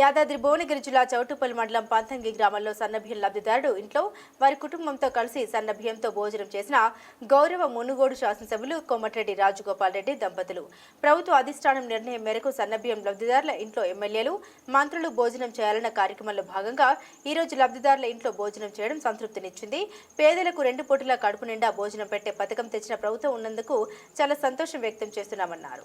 యాదాద్రి భువనగిరి జిల్లా చౌటుపల్లి మండలం పంతంగి గ్రామంలో సన్నబియ్యం లబ్ధిదారుడు ఇంట్లో వారి కుటుంబంతో కలిసి సన్నబియ్యంతో భోజనం చేసిన గౌరవ మునుగోడు శాసనసభ్యులు కోమటిరెడ్డి రాజగోపాల్ రెడ్డి దంపతులు. ప్రభుత్వ అధిష్టానం నిర్ణయం మేరకు సన్నబియ్యం లబ్ధిదారుల ఇంట్లో ఎమ్మెల్యేలు మంత్రులు భోజనం చేయాలన్న కార్యక్రమంలో భాగంగా ఈ రోజు లబ్ధిదారుల ఇంట్లో భోజనం చేయడం సంతృప్తినిచ్చింది. పేదలకు రెండు పూటల కడుపు నిండా భోజనం పెట్టే పథకం తెచ్చిన ప్రభుత్వం ఉన్నందుకు చాలా సంతోషం వ్యక్తం చేస్తున్నామన్నారు.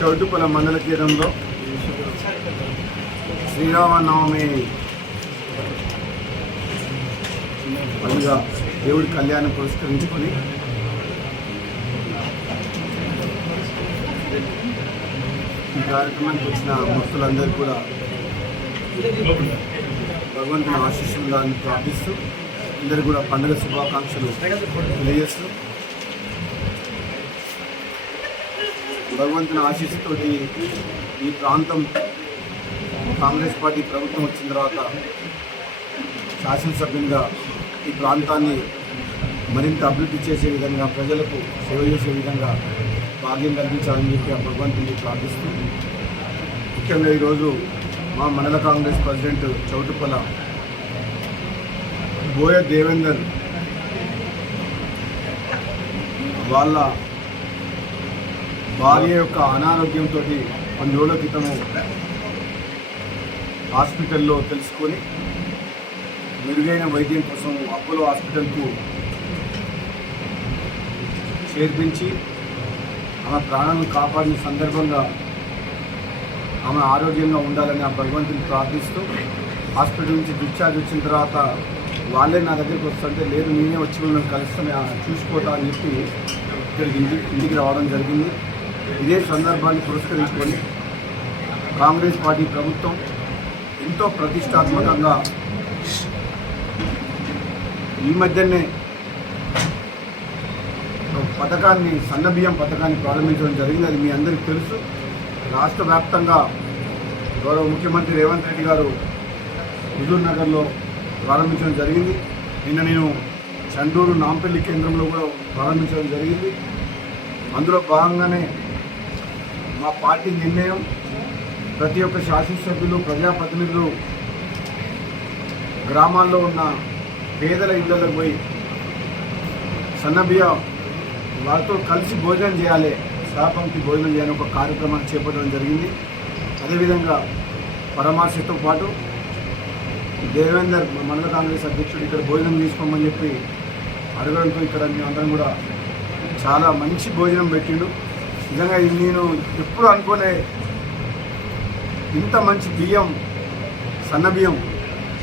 చౌటుపల మండల కేంద్రంలో శ్రీరామనవమి. పండుగ దేవుడి కళ్యాణం పురస్కరించుకొని. ఈ కార్యక్రమానికి వచ్చిన భక్తులందరూ కూడా భగవంతుని ఆశీస్సులను ప్రార్థిస్తూ అందరూ కూడా పండుగ శుభాకాంక్షలు తెలియజేస్తూ భగవంతుని ఆశీస్సుతోటి ఈ ప్రాంతం కాంగ్రెస్ పార్టీ ప్రభుత్వం వచ్చిన తర్వాత శాసనసభ్యులుగా ఈ ప్రాంతాన్ని మరింత అభివృద్ధి చేసే విధంగా ప్రజలకు సేవ చేసే విధంగా భాగ్యం కల్పించాలని చెప్పి ఆ భగవంతుని ప్రార్థిస్తూ ముఖ్యంగా ఈరోజు మా మండల కాంగ్రెస్ ప్రెసిడెంట్ చౌటుపల బోయ దేవేందర్ వాళ్ళ భార్య యొక్క అనారోగ్యంతో కొన్ని రోజుల క్రితము హాస్పిటల్లో తెలుసుకొని మెరుగైన వైద్యం కోసం అపోలో హాస్పిటల్కు చేర్పించి ఆమె ప్రాణాలను కాపాడిన సందర్భంగా ఆమె ఆరోగ్యంగా ఉండాలని ఆ భగవంతుని ప్రార్థిస్తూ హాస్పిటల్ నుంచి డిశ్చార్జ్ వచ్చిన తర్వాత వాళ్ళే నా దగ్గరికి వస్తుంటే లేదు నేనే వచ్చి మిమ్మల్ని కలుస్తాను చూసిపోతా అని చెప్పి ఇక్కడికి ఇంటికి ఇంటికి రావడం జరిగింది. ఇదే సందర్భాన్ని పురస్కరించుకొని కాంగ్రెస్ పార్టీ ప్రభుత్వం ఎంతో ప్రతిష్టాత్మకంగా ఈ మధ్యనే పథకాన్ని సన్నబియ్యం పథకాన్ని ప్రారంభించడం జరిగింది. అది మీ అందరికీ తెలుసు. రాష్ట్ర వ్యాప్తంగా గౌరవ ముఖ్యమంత్రి రేవంత్ రెడ్డి గారు హుజూర్ నగర్లో ప్రారంభించడం జరిగింది. నిన్న నేను చండూరు నాంపల్లి కేంద్రంలో కూడా ప్రారంభించడం జరిగింది. అందులో భాగంగానే మా పార్టీ నిర్ణయం ప్రతి ఒక్క శాసనసభ్యులు ప్రజాప్రతినిధులు గ్రామాల్లో ఉన్న పేదల ఇళ్ళకు పోయి సన్నబియ్య వారితో కలిసి భోజనం చేయాలి. సహపంక్తి భోజనం చేయాలని ఒక కార్యక్రమాన్ని చేపట్టడం జరిగింది. అదేవిధంగా పరామర్శతో పాటు దేవేందర్ మండల కాంగ్రెస్ అధ్యక్షుడు ఇక్కడ భోజనం తీసుకోమని చెప్పి అడగడంతో ఇక్కడ మేమందరం కూడా చాలా మంచి భోజనం పెట్టిండు. నిజంగా ఇది నేను ఎప్పుడు అనుకోలే. ఇంత మంచి బియ్యం సన్న బియ్యం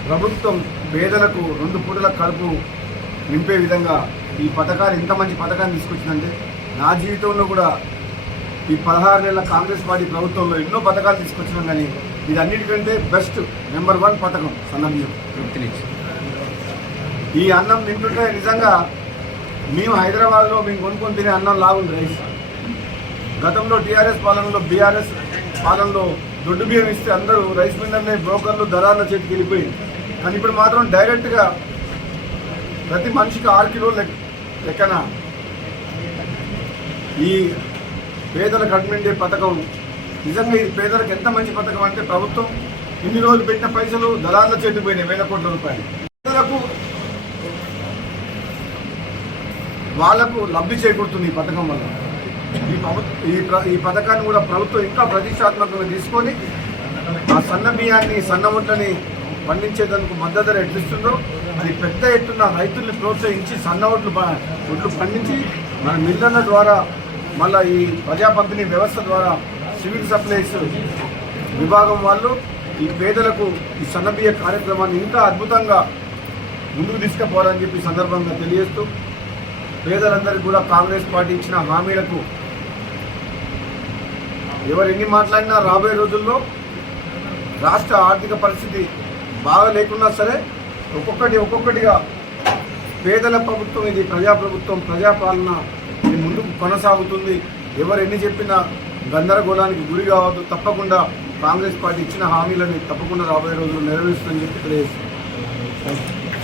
ప్రభుత్వం పేదలకు రెండు పూటల కడుపు నింపే విధంగా ఈ పథకాలు ఇంత మంచి పథకాన్ని తీసుకొచ్చిందంటే నా జీవితంలో కూడా ఈ పదహారు నెలల కాంగ్రెస్ పార్టీ ప్రభుత్వంలో ఎన్నో పథకాలు తీసుకొచ్చినాం కానీ ఇది అన్నిటికంటే బెస్ట్ నెంబర్ వన్ పథకం సన్న బియ్యం. ఈ అన్నం తింటుంటే నిజంగా మేము హైదరాబాద్లో మేము కొనుక్కొని తినే అన్నం లాగుంది రైస్. గతంలో టీఆర్ఎస్ పాలనలో బీఆర్ఎస్ పాలనలో దొడ్డు బియ్యం ఇస్తే అందరూ రైస్ మిల్లర్లే బ్రోకర్లు దళాల చేతికి వెళ్ళిపోయి కానీ ఇప్పుడు మాత్రం డైరెక్ట్గా ప్రతి మనిషికి ఆరు కిలో లెక్కన ఈ పేదల కట్టిండే పథకం. నిజంగా ఇది పేదలకు ఎంత మంచి పథకం అంటే ప్రభుత్వం ఇన్ని రోజులు పెట్టిన పైసలు దళాల చేతికి పోయినాయి వేల కోట్ల రూపాయలు. పేదలకు వాళ్ళకు లబ్ధి చేకూరుతుంది ఈ పథకం వల్ల. ఈ ఈ ఈ పథకాన్ని కూడా ప్రభుత్వం ఇంకా ప్రతిష్టాత్మకంగా తీసుకొని ఆ సన్న బియ్యాన్ని సన్న ముట్లని పండించేందుకు మద్దతు ధర ఎట్లిస్తుందో అది పెద్ద ఎత్తున రైతుల్ని ప్రోత్సహించి సన్న ఒడ్లు ఒడ్లు పండించి మన మిల్లర్ల ద్వారా మళ్ళీ ఈ ప్రజా పంపిణీ వ్యవస్థ ద్వారా సివిల్ సప్లైస్ విభాగం వాళ్ళు ఈ పేదలకు ఈ సన్నబియ్య కార్యక్రమాన్ని ఇంకా అద్భుతంగా ముందుకు తీసుకుపోవాలని చెప్పి సందర్భంగా తెలియజేస్తూ పేదలందరికీ కూడా కాంగ్రెస్ పార్టీ ఇచ్చిన హామీలకు ఎవరు ఎన్ని మాట్లాడినా రాబోయే రోజుల్లో రాష్ట్ర ఆర్థిక పరిస్థితి బాగా లేకున్నా సరే ఒక్కొక్కటి ఒక్కొక్కటిగా పేదల ప్రభుత్వం ఇది ప్రజాప్రభుత్వం ప్రజాపాలన ఇది ముందుకు కొనసాగుతుంది. ఎవరు ఎన్ని చెప్పినా గందరగోళానికి గురి కావద్దు. తప్పకుండా కాంగ్రెస్ పార్టీ ఇచ్చిన హామీలని తప్పకుండా రాబోయే రోజుల్లో నెరవేరుస్తుందని చెప్పి తెలియజేస్తుంది